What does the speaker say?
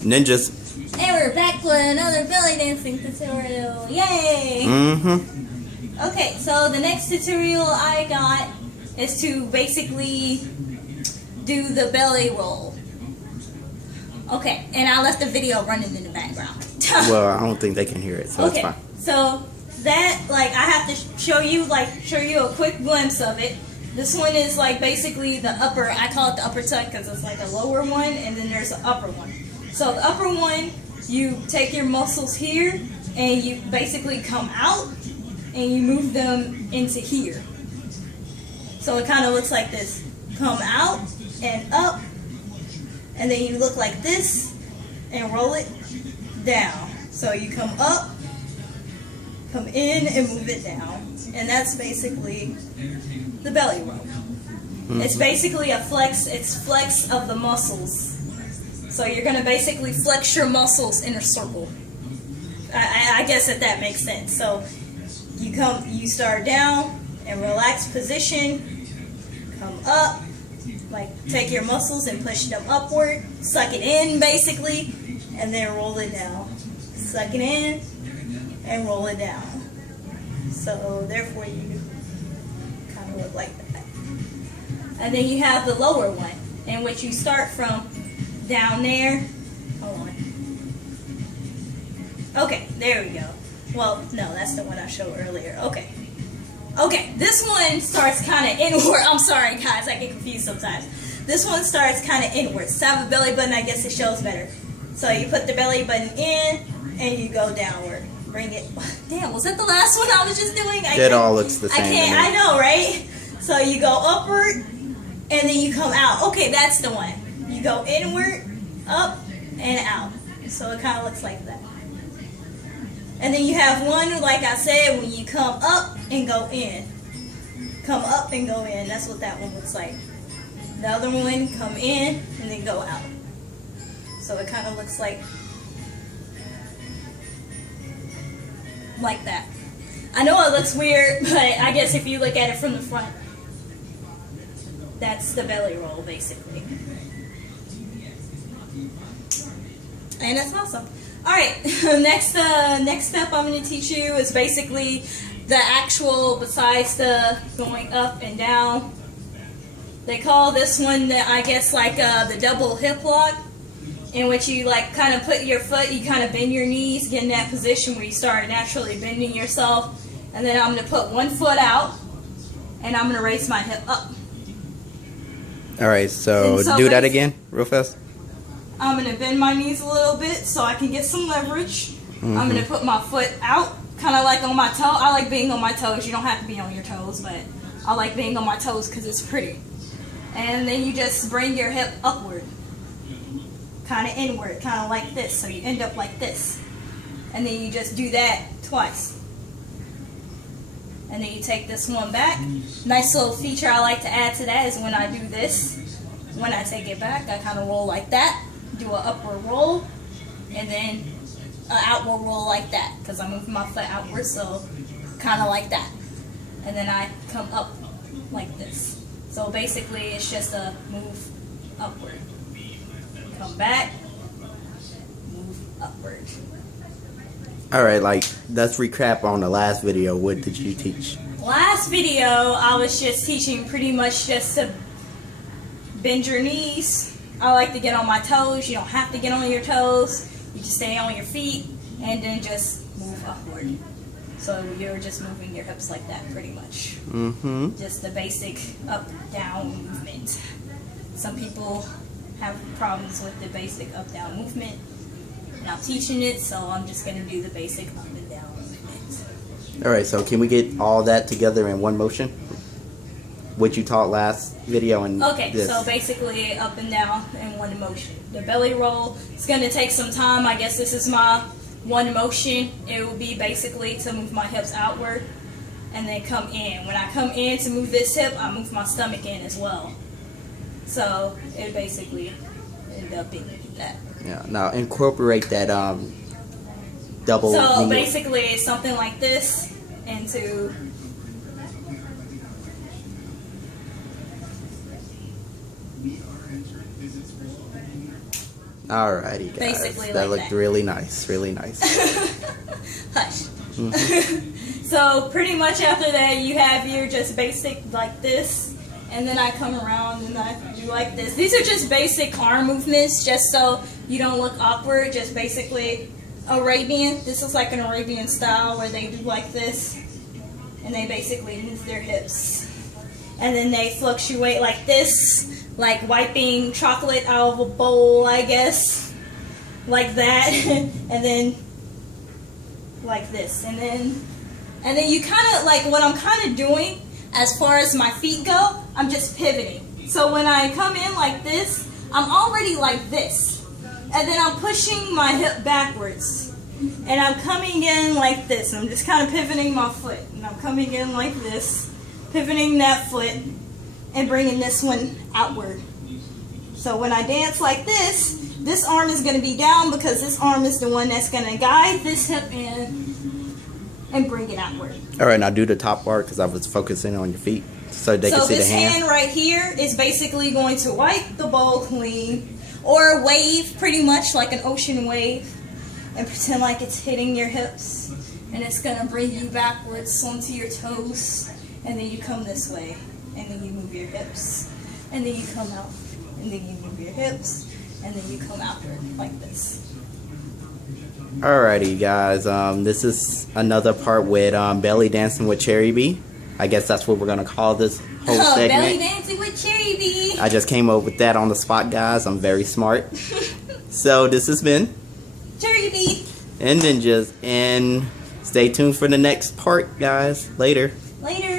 Ninjas. And we're back for another belly dancing tutorial. Yay! Okay, so the next tutorial I got is to basically do the belly roll. Okay, and I left the video running in the background. Well, I don't think they can hear it, so okay, it's fine. So that, like, I have to show you a quick glimpse of it. This one is like basically the upper, I call it the upper tuck because it's like a lower one, and then there's the upper one. So the upper one, you take your muscles here and you basically come out and you move them into here. So it kind of looks like this. Come out and up, and then you look like this and roll it down. So you come up, come in, and move it down. And that's basically the belly roll. It's basically a flex, it's flex of the muscles. So you're going to basically flex your muscles in a circle. I guess that makes sense. So you start down and relaxed position, come up, like take your muscles and push them upward, suck it in basically, and then roll it down. Suck it in and roll it down. So therefore you kind of look like that. And then you have the lower one, in which you start from down there. Hold on. Okay, there we go. Well, no, that's the one I showed earlier. Okay. Okay, this one starts kind of inward. I'm sorry, guys, I get confused sometimes. This one starts kind of inward. So I have a belly button, I guess it shows better. So you put the belly button in, and you go downward. Bring it. Damn, was that the last one I was just doing? It all looks the same. I know, right? So you go upward, and then you come out. Okay, that's the one. You go inward, up, and out. So it kind of looks like that. And then you have one, like I said, when you come up and go in. Come up and go in. That's what that one looks like. The other one, come in, and then go out. So it kind of looks like that. I know it looks weird, but I guess if you look at it from the front, that's the belly roll, basically. And that's awesome. Alright, next step I'm going to teach you is basically the actual, besides the going up and down. They call this one, I guess, like the double hip lock, in which you like kind of put your foot, you kind of bend your knees, get in that position where you start naturally bending yourself. And then I'm going to put one foot out, and I'm going to raise my hip up. Alright, so do that again, real fast. I'm going to bend my knees a little bit so I can get some leverage. I'm going to put my foot out, kind of like on my toe. I like being on my toes. You don't have to be on your toes, but I like being on my toes because it's pretty. And then you just bring your hip upward, kind of inward, kind of like this. So you end up like this. And then you just do that twice. And then you take this one back. Nice little feature I like to add to that is when I do this, when I take it back, I kind of roll like that. Do an upward roll, and then an outward roll like that, because I'm moving my foot outward, so kind of like that. And then I come up like this. So basically it's just a move upward. Come back, move upward. Alright, like, let's recap on the last video. What did you teach? Last video, I was just teaching pretty much just to bend your knees. I like to get on my toes. You don't have to get on your toes. You just stay on your feet and then just move upward. So you're just moving your hips like that pretty much. Just the basic up-down movement. Some people have problems with the basic up-down movement. And I'm teaching it, so I'm just going to do the basic up and down movement. Alright, so can we get all that together in one motion? What you taught last video and okay, this. So basically up and down in one motion. The belly roll, it's going to take some time. I guess this is my one motion. It will be basically to move my hips outward and then come in. When I come in to move this hip, I move my stomach in as well. So it basically ended up being that. Yeah, now incorporate that double. So basically it's something like this into Alrighty, guys. Basically that like looked that. really nice. Really nice. Hush. Mhm. So pretty much after that, you have your just basic like this, and then I come around and I do like this. These are just basic arm movements, just so you don't look awkward. Just basically Arabian. This is like an Arabian style where they do like this, and they basically move their hips, and then they fluctuate like this, like wiping chocolate out of a bowl, I guess, like that, and then like this, and then you kind of like what I'm kind of doing as far as my feet go. I'm just pivoting. So when I come in like this, I'm already like this, and then I'm pushing my hip backwards, and I'm coming in like this. I'm just kind of pivoting my foot, and I'm coming in like this, pivoting that foot, and bringing this one outward. So when I dance like this arm is going to be down because this arm is the one that's going to guide this hip in and bring it outward. All right, now do the top part because I was focusing on your feet so they can see the So this hand. hand right here is basically going to wipe the bowl clean, or wave, pretty much like an ocean wave, and pretend like it's hitting your hips, and it's going to bring you backwards onto your toes, and then you come this way, and then you move your hips, and then you come out, and then you move your hips, and then you come outward like this. Alrighty, guys. This is another part with belly dancing with CherryB. I guess that's what we're gonna call this whole Belly segment. dancing with CherryB. I just came up with that on the spot, guys. I'm very smart. So this has been CherryB. and Ninjas, and stay tuned for the next part, guys. Later. Later.